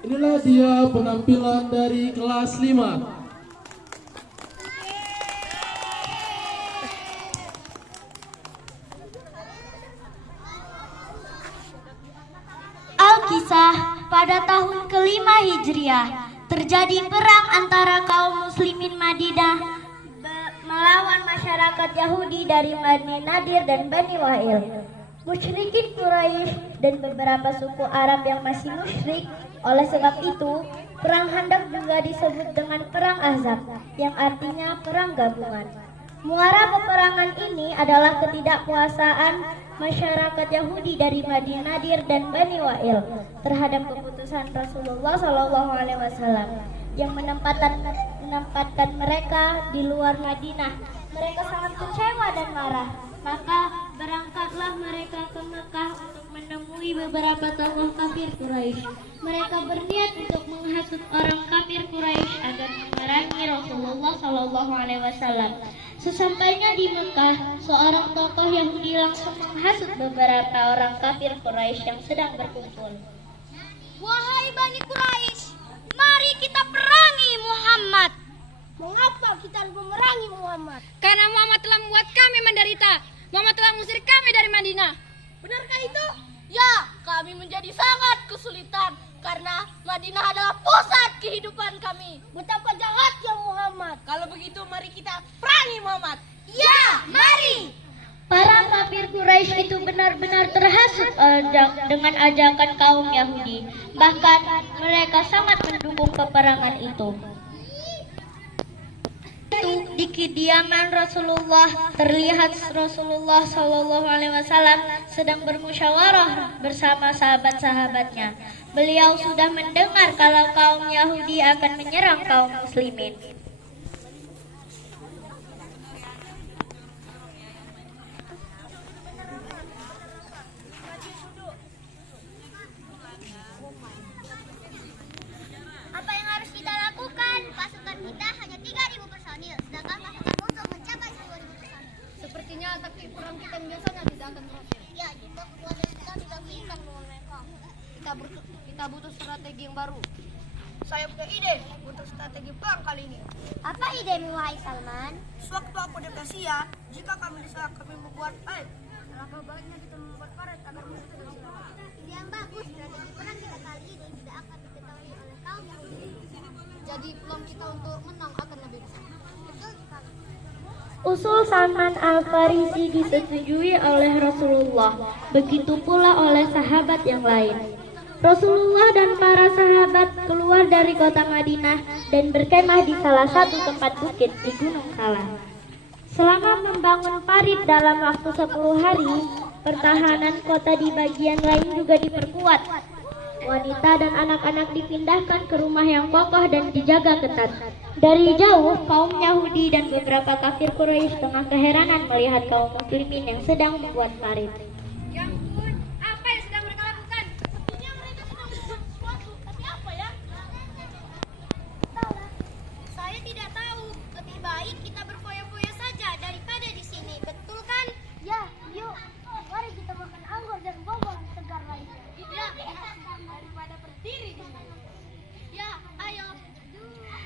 Inilah dia penampilan dari kelas 5. Alkisah, pada tahun kelima Hijriah, terjadi perang antara kaum muslimin Madinah melawan masyarakat Yahudi dari Bani Nadir dan Bani Wa'il. Musyrikin Quraisy dan beberapa suku Arab yang masih musyrik. Oleh sebab itu, perang Khandaq juga disebut dengan perang Ahzab, yang artinya perang gabungan. Muara peperangan ini adalah ketidakpuasaan masyarakat Yahudi dari Bani Nadir dan Bani Wa'il terhadap keputusan Rasulullah SAW yang menempatkan mereka di luar Madinah. Mereka sangat kecewa dan marah. Maka berangkatlah mereka ke Mekah untuk menemui beberapa tokoh kafir Quraisy. Mereka berniat untuk menghasut orang kafir Quraisy agar memerangi Rasulullah SAW. Sesampainya di Mekah, seorang tokoh Yahudi langsung menghasut beberapa orang kafir Quraisy yang sedang berkumpul. Wahai Bani Quraisy, mari kita perangi Muhammad. Mengapa kita harus memerangi Muhammad? Karena Muhammad telah membuat kami menderita. Muhammad telah mengusir kami dari Madinah. Benarkah itu? Ya, kami menjadi sangat kesulitan karena Madinah adalah pusat kehidupan kami. Betapa jahatnya Muhammad. Kalau begitu mari kita perangi Muhammad. Ya, mari. Para kafir Quraisy itu benar-benar terhasut dengan ajakan kaum Yahudi. Bahkan mereka sangat mendukung peperangan itu. Di kediaman Rasulullah terlihat Rasulullah SAW sedang bermusyawarah bersama sahabat-sahabatnya. Beliau sudah mendengar kalau kaum Yahudi akan menyerang kaum muslimin. Apa yang harus kita lakukan? Pasukan kita hanya 3.000 personil, sedangkan pasukan musuh mencapai 10.000 personil. Sepertinya taktik perang kita yang biasanya tidak akan berhasil. Ya, jika kekuatan kita tidak bisa melawan mereka. Kita butuh strategi yang baru. Saya punya ide untuk strategi perang kali ini. Apa idemu, wahai Salman? Sewaktu aku di Persia, jika kami diserang kami membuat air. Alangkah baiknya kita membuat parit agar musuh tidak bisa lewat. Ide yang bagus, strategi perang kita kali ini tidak akan diketahui oleh kaum Yahudi. Jadi peluang kita untuk menang akan lebih besar. Betul sekali. Usul Salman Al-Farisi disetujui oleh Rasulullah, begitu pula oleh sahabat yang lain. Rasulullah dan para sahabat keluar dari kota Madinah dan berkemah di salah satu tempat bukit di Gunung Salah. Selama membangun parit dalam waktu 10 hari, pertahanan kota di bagian lain juga diperkuat. Wanita dan anak-anak dipindahkan ke rumah yang kokoh dan dijaga ketat. Dari jauh, kaum Yahudi dan beberapa kafir Quraisy tengah keheranan melihat kaum muslimin yang sedang membuat parit. Ya ampun, apa yang sedang mereka lakukan? Sepertinya mereka sedang membuat sesuatu, tapi apa ya? Entahlah. Saya tidak tahu. Lebih baik kita berfoya-foya saja daripada di sini. Betul kan? Ya, yuk. Mari kita makan anggur dan buah-buahan segar lainnya. Ya, daripada berdiri di sini. Ya, ayo.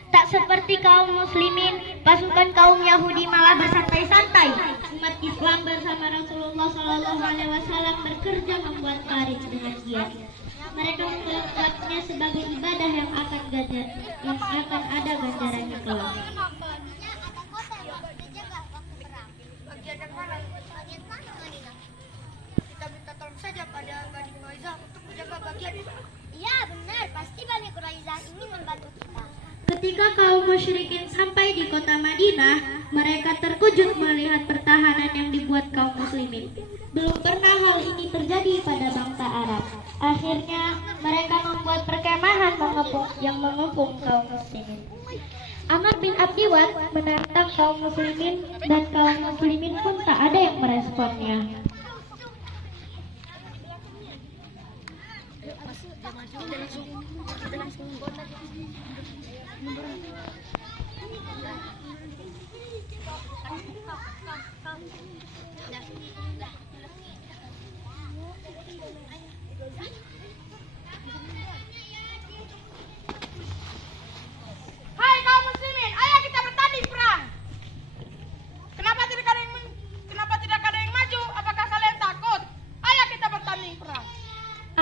Tak seperti kaum muslimin, pasukan kaum Yahudi malah bersantai-santai. Umat Islam bersama Rasulullah SAW bekerja membuat parit dengan giat. Mereka menganggapnya sebagai ibadah yang akan ada ganjarannya kelak. Baginya ada kota yang harus dijaga waktu perang. Bagian yang mana? Bagian mana Madinah? Kita minta tolong saja pada Bani Quraizah untuk menjaga bagian itu. Iya, benar. Pasti Bani Quraizah ingin membantu kita. Ketika kaum musyrikin sampai di kota Madinah, mereka terkejut melihat pertahanan yang dibuat kaum muslimin. Belum pernah hal ini terjadi pada bangsa Arab. Akhirnya, mereka membuat perkemahan yang mengepung kaum muslimin. Amr bin Abdiwad menantang kaum muslimin dan kaum muslimin pun tak ada yang meresponnya.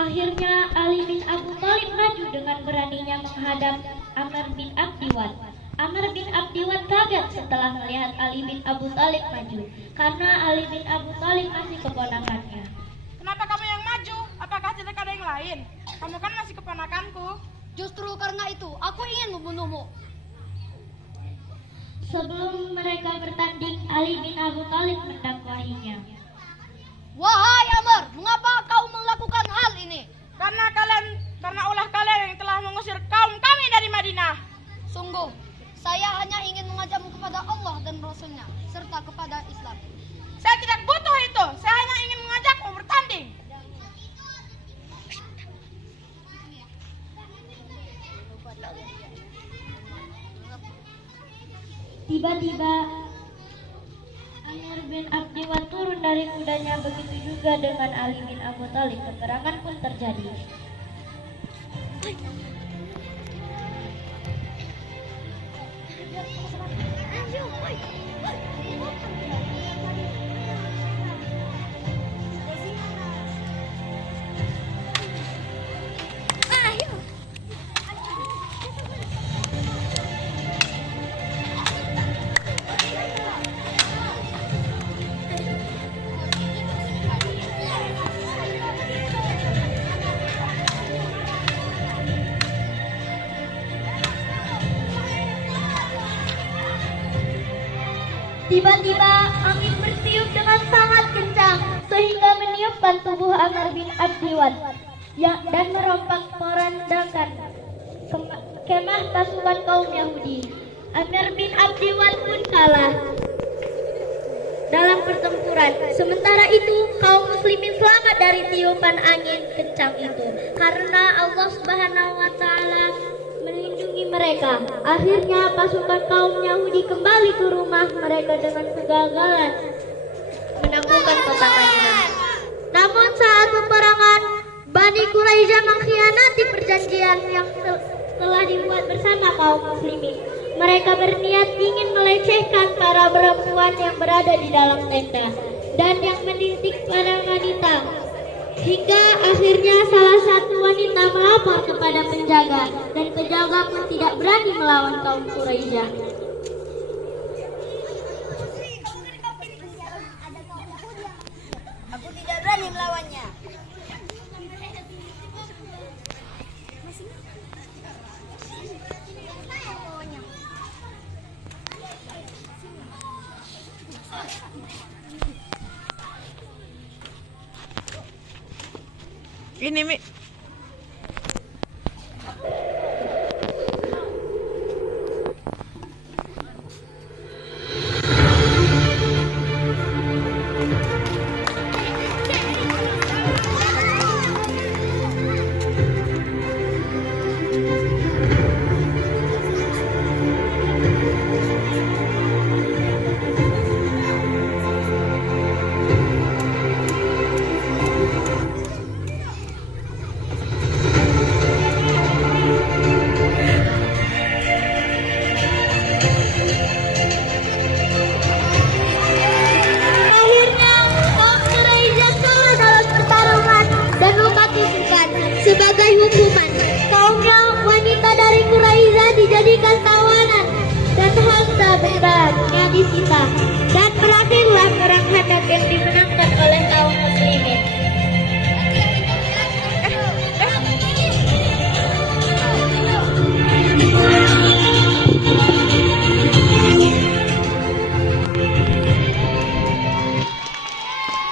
Akhirnya Ali bin Abu Thalib maju dengan beraninya menghadap Amr bin Abdiwad. Amr bin Abdiwad kaget setelah melihat Ali bin Abu Thalib maju, karena Ali bin Abu Thalib masih keponakannya. Kenapa kamu yang maju? Apakah tidak ada yang lain? Kamu kan masih keponakanku. Justru karena itu, aku ingin membunuhmu. Sebelum mereka bertanding, Ali bin Abu Thalib mendakwahinya. Wahai Amr, mengapa kau melakukan hal ini? Karena ulah kalian yang telah mengusir kaum kami dari Madinah. Sungguh, saya hanya ingin mengajakmu kepada Allah dan Rasulnya, serta kepada Islam. Saya tidak butuh itu. Saya hanya ingin mengajakmu bertanding. Tiba-tiba Amr bin Abdiwad turun dari kudanya, begitu juga dengan Ali bin Abu Thalib. Peperangan pun terjadi. Tiba-tiba angin bertiup dengan sangat kencang sehingga meniupkan tubuh Amr bin Abdiwad dan merompak-porandakan kemah pasukan kaum Yahudi. Amr bin Abdiwad pun kalah dalam pertempuran. Sementara itu kaum muslimin selamat dari tiupan angin kencang itu karena Allah Subhanahu wa taala melindungi mereka. Akhirnya pasukan kaum Yahudi kembali ke rumah mereka dengan kegagalan menaklukkan kota Madinah. Namun saat peperangan, Bani Quraisyah mengkhianati perjanjian yang telah dibuat bersama kaum muslimin. Mereka berniat ingin melecehkan para perempuan yang berada di dalam tenda dan yang menintik para wanita. Hingga akhirnya salah satu wanita melapor kepada penjaga, dan penjaga pun tidak berani melawan kaum Quraisyah. Aku tidak berani melawannya. Ini Mi. Sebagai hukuman, kaumnya wanita dari Quraisyah dijadikan tawanan dan harta benda disita, dan berakhirlah perang Khandaq yang dimenangkan